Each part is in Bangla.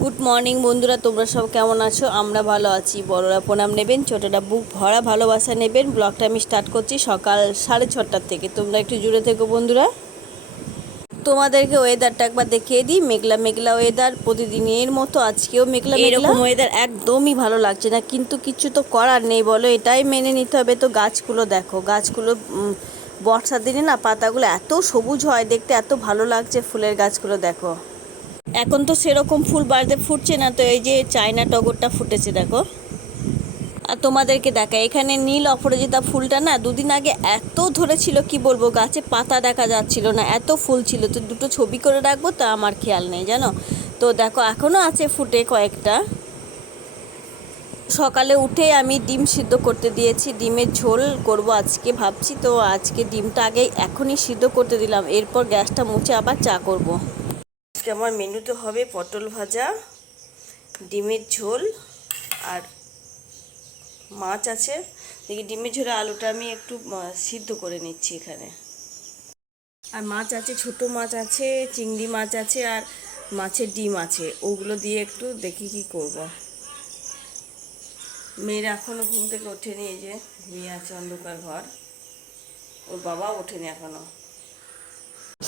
গুড মর্নিং বন্ধুরা, তোমরা সব কেমন আছো? আমরা ভালো আছি। বড়রা প্রণাম নেবেন, ছোটরা বুক ভরা ভালোবাসা নেবেন। ব্লগটা আমি স্টার্ট করছি সকাল সাড়ে ছটার থেকে। তোমরা একটু জুড়ে থেকো, বন্ধুরা। তোমাদেরকে ওয়েদারটা একবার দেখিয়ে দিই। মেঘলা মেঘলা ওয়েদার প্রতিদিনের মতো, আজকেও মেঘলা এরকম ওয়েদার একদমই ভালো লাগছে না, কিন্তু কিছু তো করার নেই, বলো। এটাই মেনে নিতে হবে। তো গাছগুলো দেখো, গাছগুলো বর্ষার দিনে না পাতাগুলো এত সবুজ হয়, দেখতে এত ভালো লাগছে ফুলের গাছগুলো, দেখো। এখন তো সেরকম ফুল বাড়িতে ফুটছে না, তো এই যে চায়না টগরটা ফুটেছে দেখো। আর তোমাদেরকে দেখা এখানে নীল অপরাজিতা ফুলটা না দুদিন আগে এত ধরেছিল, কি বলব, গাছে পাতা দেখা যাচ্ছিল না, এত ফুল ছিল। তো দুটো ছবি করে রাখব, তা আমার খেয়াল নেই, জানো? তো দেখো এখনও আছে ফুটে কয়েকটা। সকালে উঠে আমি ডিম সিদ্ধ করতে দিয়েছি, ডিমের ঝোল করব আজকে ভাবছি, তো আজকে ডিমটা আগে এখনই সিদ্ধ করতে দিলাম, এরপর গ্যাসটা মুছে আবার চা করব। আজকে আমার মেনুতে হবে পটল ভাজা, ডিমের ঝোল আর মাছ আছে। দেখি ডিমের ঝোলে আলুটা আমি একটু সিদ্ধ করে নিচ্ছি এখানে। আর মাছ আছে, ছোট মাছ আছে, চিংড়ি মাছ আছে আর মাছের ডিম আছে। ওগুলো দিয়ে একটু দেখি কি করব। মেয়েরা এখনও ঘুম থেকে ওঠেনি, এই যে ঘুমিয়ে আছে অন্ধকার ঘর। ওর বাবা ওঠেনি এখনও।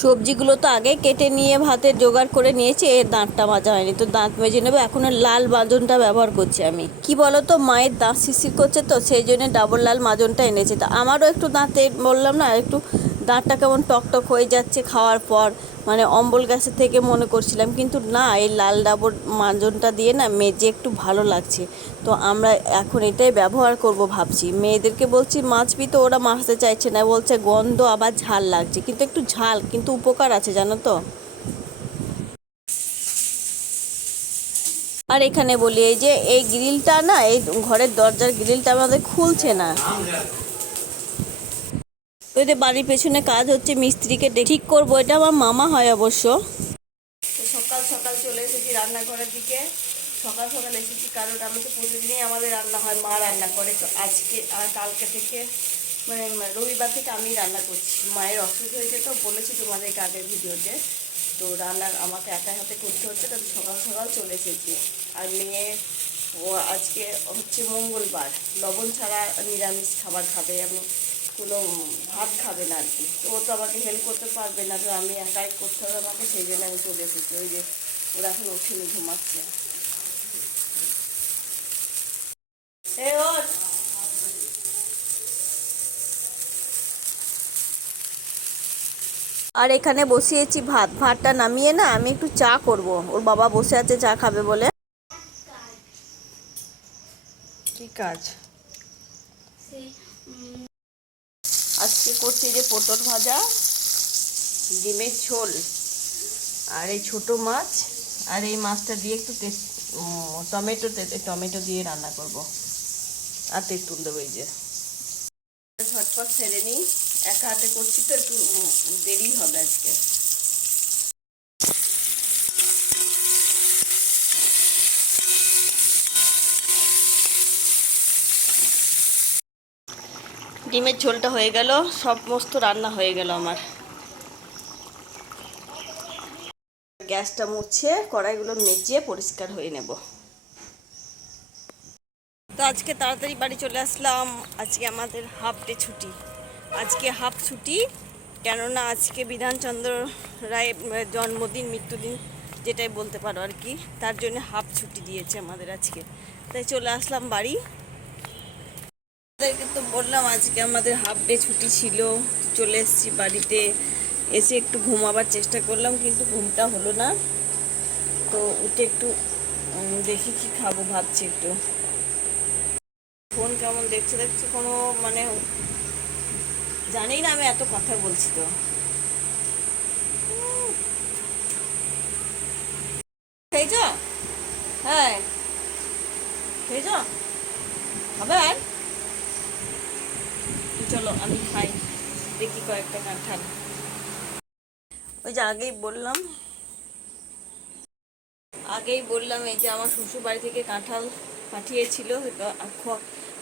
সবজিগুলো তো আগে কেটে নিয়ে ভাতে জোগাড় করে নিয়েছি এর দাঁতটা মাজা হয়নি। তো দাঁত মেজে নেব, এখন লাল মাজনটা ব্যবহার করছি আমি। কি বলো তো মায়ের দাঁত শিশির করছে তো, সেই জন্য ডাবল লাল মাজনটা এনেছে। তো আমারও একটু দাঁতে বললাম না, একটু দাঁতটা কেমন টক টক হয়ে যাচ্ছে খাওয়ার পর। মানে অম্বল গ্যাসের থেকে মনে করছিলাম, কিন্তু না, এই লাল ডাবর মাজনটা দিয়ে না মেজে একটু ভালো লাগছে। তো আমরা এখন এটাই ব্যবহার করব ভাবছি। মেয়েদেরকে বলছি মাছ বি তো ওরা মাছতে চাইছে না। বলছে, গন্ধ আবার ঝাল লাগছে। কিন্তু একটু ঝাল, কিন্তু উপকার আছে, জানো তো। আর এখানে বলি, এই যে, এই গ্রিলটা না, এই ঘরের দরজার গ্রিলটা আমাদের খুলছে না। ওই যে বাড়ির পেছনে কাজ হচ্ছে, মিস্ত্রিকে ঠিক করব। এটা আমার মামা হয় অবশ্য। সকাল সকাল চলে এসেছি রান্নাঘরের দিকে। সকাল সকাল এসেছি কারণ আমি তো প্রতিদিনই আমাদের রান্না হয়, মা রান্না করে। তো আজকে আর কালকে থেকে মানে রবিবার থেকে আমি রান্না করছি। মায়ের অসুখ হয়েছে তো বলেছি তোমাদের আগের ভিডিওতে। তো রান্না আমাকে একাই হাতে করতে হচ্ছে, তো সকাল সকাল চলে এসেছি। আর মেয়ে, ও আজকে হচ্ছে মঙ্গলবার। লবণ ছাড়া নিরামিষ খাবার খাবে আমি। কোনো ভাত খাবে না আর কি। তো ও তো আমাকে হেল্প করতে পারবে না তো আমি একাই করতে হবে আমাকে সেই জন্য আমি চলে এসেছি। ওই যে ওরা এখন ওঠেনি ঘুমাচ্ছে। এ আর এখানে বসিয়েছি ভাত। ভাতটা নামিয়ে না আমি একটু চা করব। ওর বাবা বসে আছে চা খাবে বলে। কি কাজ? আজকে করছি যে পটল ভাজা, ডিমের ঝোল আর এই ছোট মাছ। আর এই মাছটা দিয়ে একটু টমেটো টমেটো দিয়ে রান্না করব। আর তেঁতুল দেবো এই যে। ঝটপট সেরে নিই। একা হাতে করছি তো একটু দেরি হবে আজকে। ডিমের ঝোলটা হয়ে গেল, সমস্ত রান্না হয়ে গেল আমার। গ্যাসটা মুছে কড়াইগুলো মেজে পরিষ্কার হয়ে নেব। তো আজকে তাড়াতাড়ি বাড়ি চলে আসলাম। আজকে আমাদের হাফ ডে ছুটি। আজকে হাফ ছুটি, কেননা আজকে বিধানচন্দ্র রায়ের জন্মদিন, মৃত্যুদিন, যেটাই বলতে পারো আর কি, তার জন্য হাফ ছুটি দিয়েছে আমাদের আজকে। তাই চলে আসলাম বাড়ি। আপনাদেরকে তো বললাম, আজকে আমাদের হাফ ডে ছুটি ছিল। চলে এসেছি বাড়িতে। এসে একটু ঘুমাবার চেষ্টা করলাম, কিন্তু ঘুমটা হলো না। তো উঠে একটু দেখি কি খাব ভাবছি একটু। ফোন কেমন দেখছে দেখছে কোনো মানে জানি না, আমি এত কথা বলছি তো। হ্যাঁ খেয়েছ খাবে আর চলো আমি খাই। দেখি কয়েকটা কাঁঠাল ওই যে আগেই বললাম। আগেই বললাম এই যে আমার শ্বশুর বাড়ি থেকে কাঁঠাল পাঠিয়েছিল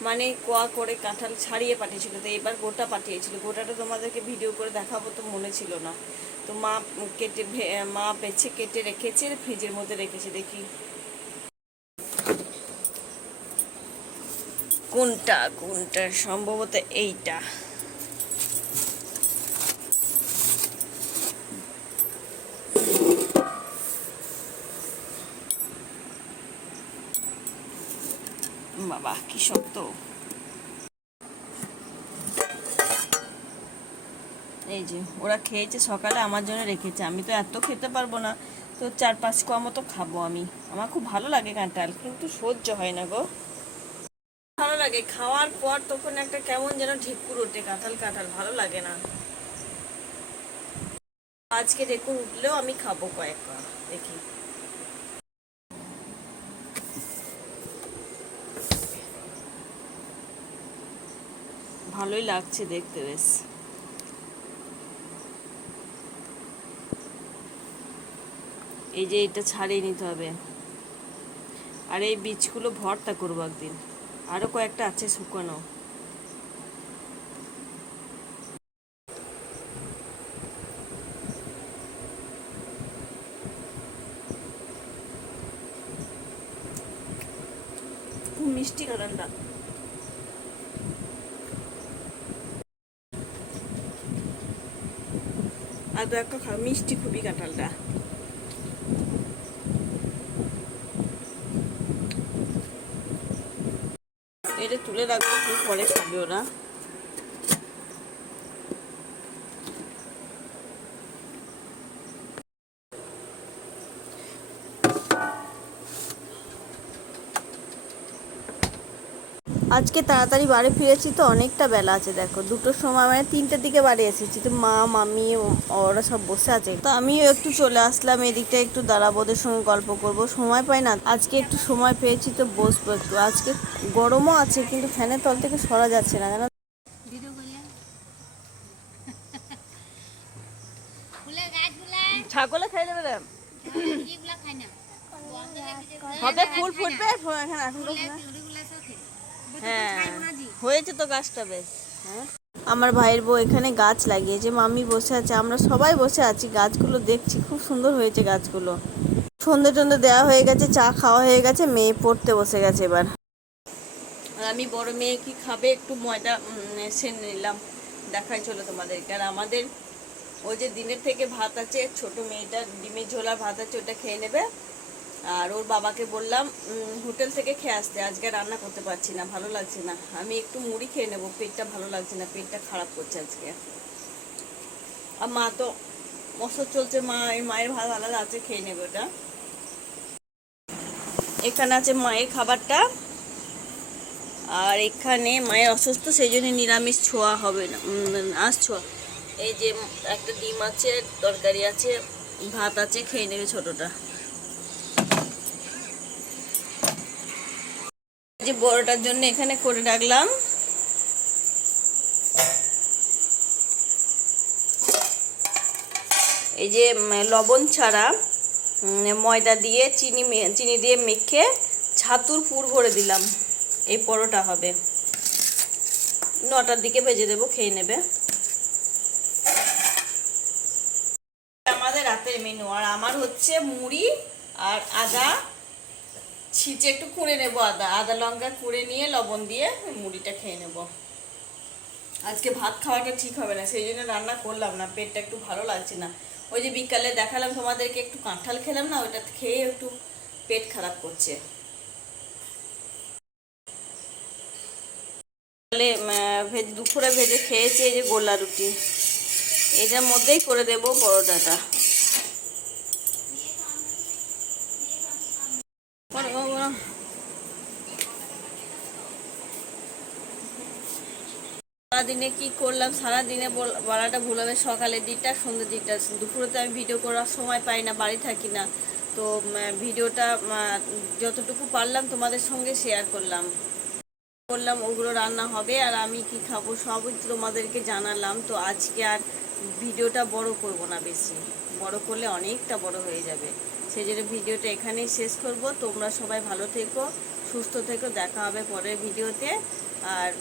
মানে কোয়া করে কাঁঠাল ছাড়িয়ে পাঠিয়েছিল তো এবার গোটা পাঠিয়েছিল। গোটাটা তোমাদেরকে ভিডিও করে দেখাবো তো মনে ছিল না। তো মা কেটে মা বেছে কেটে রেখেছে ফ্রিজের মধ্যে রেখেছে দেখি। কোনটা কোনটা? সম্ভবত এইটা। বাবা, কি শক্ত। এই যে, ওরা খেয়েছে সকালে, আমার জন্য রেখেছে। আমি তো এত খেতে পারব না। তো চার পাঁচ কোয়া মতো খাব আমি। আমার খুব ভালো লাগে কাঁঠাল, কিন্তু সহ্য হয় না গো। ভালো লাগে। খাওয়ার পর তখন একটা কেমন যেন ঢেকুর ওঠে, কাঁঠাল কাঁঠাল, ভালো লাগে না। আজকে ঢেকুর উঠলেও আমি খাব কয়েক কোয়া দেখি। ভালোই লাগছে দেখতে, বেশ। এই যে এটা ছাড়িয়ে নিতে হবে। আর এই বীজগুলো ভর্তা করব একদিন। আরও কয়েকটা আছে শুকানো। খুব মিষ্টি কারণটা আর দু একটা মিষ্টি খুবই কাঁঠালটা। এটা তুলে রাখব পরে খাবে ওরা আজকে তাড়াতাড়ি বাড়ি ফিরেছি তো অনেকটা বেলা আছে দেখো। দুটোর সময় মানে তিনটের দিকে বাড়ি এসেছি। তো মা মামি ওরা সব বসে আছে। তো আমিও একটু চলে আসলাম এদিকটা একটু দাঁড়াবো ওদের সঙ্গে গল্প করব। সময় পাই না আজকে একটু সময় পেয়েছি তো বসবো একটু। আজকে গরমও আছে কিন্তু ফ্যানের তল থেকে সরা যাচ্ছে না জানো? ছাগলে খাই দেবে হবে ফুল ফুটবে এখানে এখন তো না। ফুলগুলা সব খেয়ে হ্যাঁ। হয়েছে তো গাছটা বেশ হ্যাঁ। আমার ভাইয়ের বউ এখানে গাছ লাগিয়েছে মামি বসে আছে আমরা সবাই বসে আছি গাছগুলো দেখছি খুব সুন্দর হয়েছে গাছগুলো। সন্ধে টন্ধে দেওয়া হয়ে গেছে চা খাওয়া হয়ে গেছে মেয়ে পড়তে বসে গেছে এবার। আর আমি বড় মেয়ে কি খাবে একটু ময়দা এসে নিলাম দেখাই চলো তোমাদেরকে। আর আমাদের ওই যে দিনের থেকে ভাত আছে ছোট মেয়েটা ডিমের ঝোলা ভাত আছে ওটা খেয়ে নেবে। আর ওর বাবাকে বললাম হোটেল থেকে খেয়ে আসতে, আজকে রান্না করতে পারছি না, ভালো লাগছে না। আমি একটু মুড়ি খেয়ে নেব, পেটটা ভালো লাগছে না, পেটটা খারাপ করছে আজকে। আর মা তো মশর চলছে, মা এই মায়ের ভাত আলাদা আছে, খেয়ে নেবে ওটা। এখানে আছে মায়ের খাবারটা, আর এখানে মায়ের অসুস্থ, সেই জন্য নিরামিষ ছোঁয়া হবে না আঁশ ছোঁয়া। এই যে একটা ডিম আছে, তরকারি আছে, ভাত আছে, খেয়ে নেবে ছোটটা। যে বড়টার জন্য এখানে করে রাখলাম। এই যে লবণ ছাড়া ময়দা দিয়ে, চিনি চিনি দিয়ে মেখে ছাতুর পুর ভরে দিলাম। এই পরোটা হবে। নটার দিকে ভেজে দেবো, খেয়ে নেবে। আমাদের রাতের মেনু আর আমার হচ্ছে মুড়ি আর আদা ছিচে একটু কুড়ে নেব আদা। আদা লঙ্কা কুড়ে নিয়ে লবণ দিয়ে মুড়িটা খেয়ে নেব। আজকে ভাত খাওয়াটা ঠিক হবে না, সেই জন্য রান্না করলাম না, পেটটা একটু ভালো লাগছে না। ওই যে বিকালে দেখালাম তোমাদেরকে, একটু কাঁঠাল খেলাম না ওইটা খেয়ে একটু পেট খারাপ করছে। ভেজে, দুপুরে ভেজে খেয়েছি এই যে গোলা রুটি। এটার মধ্যেই করে দেব পরোটাটা করো, করো, করো। সারাদিনে কি করলাম? সারাদিনে বল- বলাটা ভুল হবে। সকালের দিকটা সন্ধ্যের দিকটা। দুপুরে তো আমি ভিডিও করার সময় পাই না, বাড়ি থাকি না। তো ভিডিওটা যতটুকু পারলাম তোমাদের সঙ্গে শেয়ার করলাম। করলাম ওগুলো রান্না হবে আর আমি কি খাব? সবই তোমাদেরকে জানালাম। তো আজকে আর ভিডিওটা বড় করব না বেশি। বড় করলে অনেকটা বড় হয়ে যাবে। সেই জন্য ভিডিওটা এখানেই শেষ করব। তোমরা সবাই ভালো থেকো, সুস্থ থেকো। দেখা হবে পরের ভিডিওতে। আর